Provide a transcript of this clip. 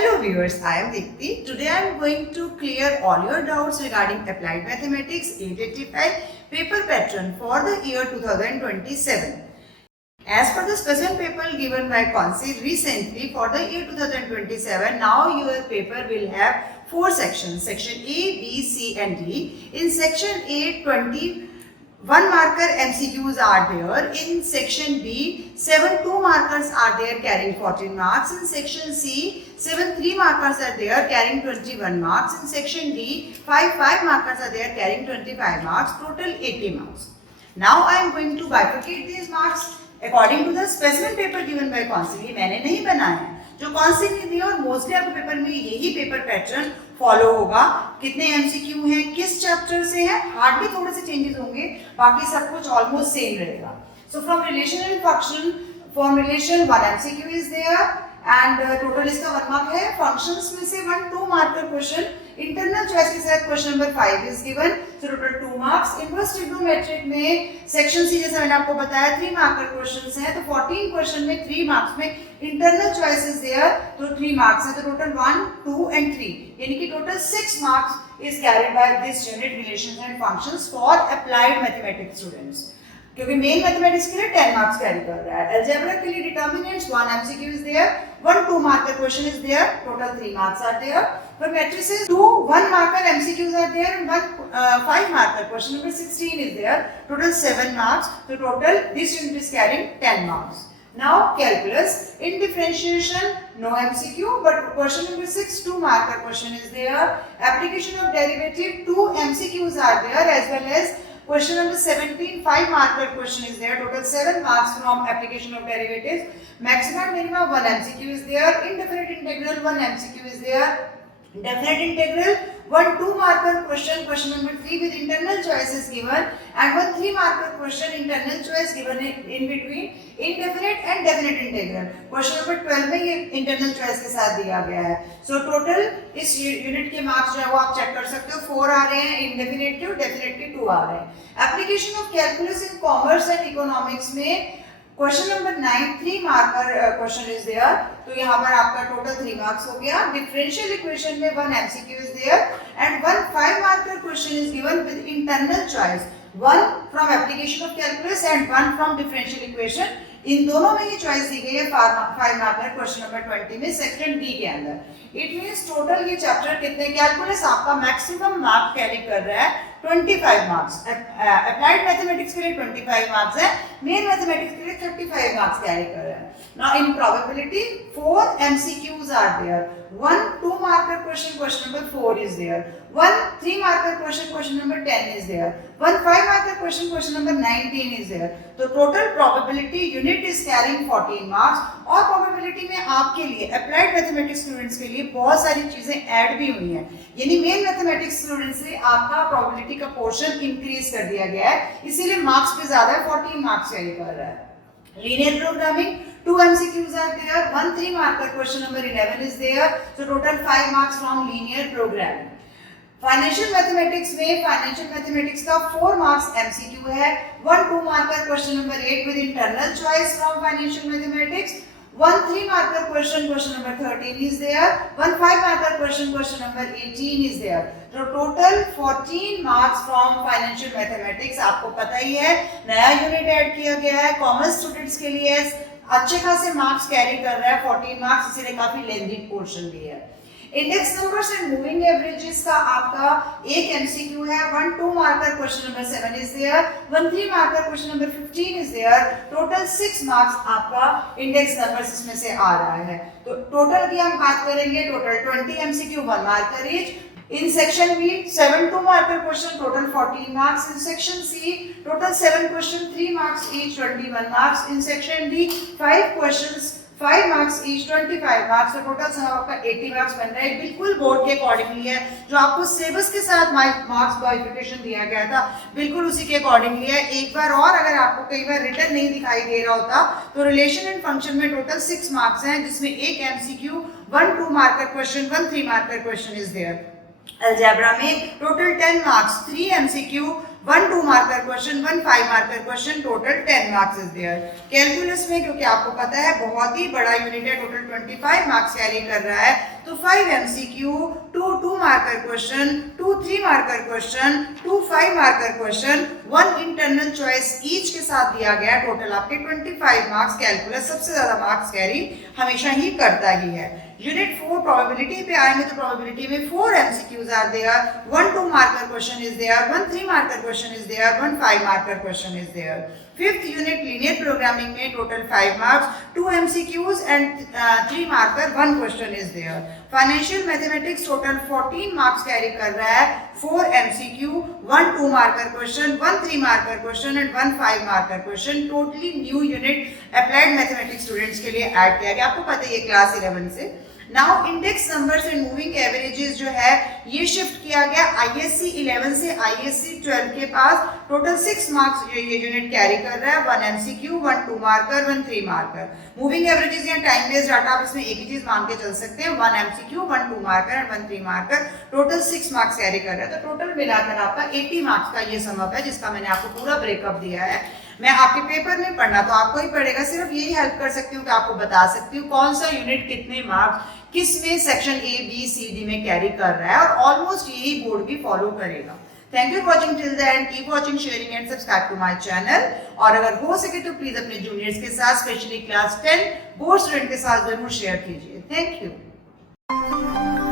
Hello viewers, I am Deepti. Today I am going to clear all your doubts regarding Applied Mathematics 885 paper pattern for the year 2027. As per the special paper given by Council recently for the year 2027, now your paper will have 4 sections, section A, B, C and D. In section A, 21 marker MCQs are there. In section B, 7 2 markers are there carrying 14 marks. In section C, 7 3 markers are there carrying 21 marks. In section D, 5 5 markers are there carrying 25 marks. Total 80 marks. Now I am going to bifurcate these marks according to the specimen paper given by Council. ये मैंने नहीं बनाया है, जो Council ने दिया और mostly आपके पेपर में यही पेपर पैटर्न फॉलो होगा. कितने एमसीक्यू हैं, किस चैप्टर से है, हार्डली थोड़े से चेंजेस होंगे, बाकी सब कुछ ऑलमोस्ट सेम रहेगा. So from relation and function, form relation 1 MCQ is there and total इसका 1 मार्क है. फंक्शंस में से 1 2 मार्कर क्वेश्चन इंटरनल चॉइस के साथ question number 5 is given, so total 2 marks. Inverse trigonometric में सेक्शन सी जैसा मैंने आपको बताया 3 मार्कर क्वेश्चंस हैं, तो 14 क्वेश्चन में 3 मार्क्स में इंटरनल चॉइस इज देयर, तो 3 मार्क्स है, तो टोटल 1 2 एंड 3 यानी कि total 6 marks is carried by this unit relations and functions for applied mathematics students. क्योंकि मेन मैथमेटिक्स के लिए 10 मार्क्स कैरी कर रहा है. अलजेब्रा के लिए determinants 1 MCQ is there, 1 2 marker question is there, total 3 marks are there. For matrices 2 1 marker MCQs are there and 1 5 marker question number 16 is there, total 7 marks, so total this unit is carrying 10 marks. Now calculus, in differentiation no MCQ but question number 6 2 marker question is there. Application of derivative 2 MCQs are there as well as question number 17 5 marker question is there, total 7 marks from application of derivatives. Maxima and minima 1 MCQ is there. Indefinite integral 1 MCQ is there. Definite integral 1 2 marker question, question number 3 with internal choice is given and 1 3 marker question internal choice given in between indefinite and definite integral. Question number 12 में ये internal choice के साथ दिया गया है. So total इस unit के marks जो है वो आप चेक कर सकते हो, 4 आ रहे हैं indefinite के, definite के 2 आ रहे हैं. Application of calculus in commerce and economics में question number 9 3 marker question is there, तो यहाँ पर आपका टोटल 3 मार्क्स हो गया. डिफरेंशियल इक्वेशन में 1 MCQ is there and 1 5 marker question is given with internal choice, 1 from application of calculus and 1 from differential equation. इन दोनों में ये चॉइस दी गई है 5 मार्कर क्वेश्चन नंबर 20 में सेक्शन डी के अंदर. इट मींस टोटल ये चैप्टर कितने, कैलकुलस आपका मैक्सिमम मार्क कैरी कर रहा है 25 मार्क्स. अप्लाइड मैथमेटिक्स के लिए 25 मार्क्स है, मेन मैथमेटिक्स के लिए 35 मार्क्स कैरी कर रहा है. Now in probability 4 MCQs are there, 1 2 marker question, question number 4 is there, 1 3 marker question, question number 10 is there, 1 5 marker question, question number 19 is there. तो total probability unit is carrying 14 marks. और probability में आपके लिए applied mathematics students के लिए बहुत सारी चीजें ऐड भी हुई हैं, यानी मेन मैथमेटिक्स स्टूडेंट्स से आपका probability का पोर्शन इंक्रीज कर दिया गया है, इसीलिए मार्क्स भी ज्यादा है, 14 मार्क्स कैरी कर रहा है. Linear programming 2 MCQs are there, 1 3 marker question number 11 is there, so total 5 marks from linear programming. Financial mathematics में financial mathematics का 4 marks MCQ है, 1 2 marker question number 8 with internal choice from financial mathematics, 1 3 marker question, question number 13 is there, 1 5 marker question, question number 18 is there. तो total 14 marks from financial mathematics. आपको पता ही है नया unit add किया गया है कॉमर्स स्टूडेंट्स के लिए, अच्छे खासे मार्क्स कैरी कर रहा है 14 मार्क्स, इसीलिए काफी लेंथी पोर्शन भी है. Index numbers and moving averages का आपका एक एमसीक्यू है, 1 2 marker question number 7 is there, 1 3 marker question number 15 is there, total 6 marks आपका इंडेक्स नंबर्स इसमें से आ रहा है. तो टोटल की हम बात करेंगे, total 20 MCQ 1 marker each. In section B 7 2 marker question, total 14 marks. In section C total 7 question 3 marks each, 21 marks. In section D 5 questions 5 marks each, 25 marks. तो टोटल सब आपका 80 मार्क्स बन रहा है. बिल्कुल बोर्ड के अकॉर्डिंगली है, जो आपको सिलेबस के साथ मार्क्स बाइफिकेशन दिया गया था बिल्कुल उसी के अकॉर्डिंगली है. एक बार और अगर आपको कई बार रिटर्न नहीं दिखाई दे रहा होता तो रिलेशन एंड फंक्शन में टोटल 6 मार्क्स हैं, जिसमें एक MCQ 1 2 marker question 1 3 marker question is there. Algebra में total 10 marks, 3 MCQ 1 2 marker question, 1 5 marker question, total 10 marks is there. Calculus में क्योंकि आपको पता है बहुत ही बड़ा यूनिट है, टोटल 25 मार्क्स कैरी कर रहा है, तो 5 MCQ, 2 2 marker question, 2 3 marker question, 2 5 marker question, 1 internal choice each के साथ दिया गया। टोटल आपके 25 मार्क्स। कैलकुलस सबसे ज्यादा मार्क्स कैरी हमेशा ही करता ही है। यूनिट 4 प्रोबेबिलिटी पे आएंगे तो प्रोबेबिलिटी में 4 MCQs are there, 1 2 marker question is there, 1 3 marker question is there, 1 5 marker question is there. Fifth unit linear programming में total 5 marks, 2 MCQs and 3 marker, 1 question is there. Financial mathematics total 14 marks carry कर रहा है, 4 MCQ, 1 2 marker question, 1 3 marker question and 1 5 marker question. Totally new unit applied mathematics students के लिए add किया गया। आपको पता है ये क्लास 11 से। Now index numbers and moving averages जो है ये शिफ्ट किया गया ISC 11 से ISC 12 के पास। टोटल 6 मार्क्स ये यूनिट कैरी कर रहा है, 1 MCQ, 1 2 marker, 1 3 marker. Moving averages या टाइम बेस्ड डाटा आप इसमें एक ही चीज मान के चल सकते हैं, 1 MCQ, 1 2 marker and 1 3 marker. Total 6 marks carry कर रहा है, तो टोटल मिलाकर आपका 80 मार्क्स का ये सम अप है, जिसका मैंने आपको पूरा ब्रेकअप दिया है। मैं आपके पेपर में पढ़ना तो आपको ही पड़ेगा, सिर्फ यही हेल्प कर सकती हूँ कि आपको बता सकती हूँ कौन सा यूनिट कितने मार्क्स किस में section A, B, C, D में कैरी कर रहा है, और ऑलमोस्ट यही बोर्ड भी फॉलो करेगा। Thank you watching till the end, keep watching, sharing and subscribe to my channel. और अगर हो सके तो प्लीज अपने जूनियर्स के साथ, स्पेशली क्लास 10 बोर्ड स्टूडेंट के साथ जरूर शेयर कीजिए। Thank you.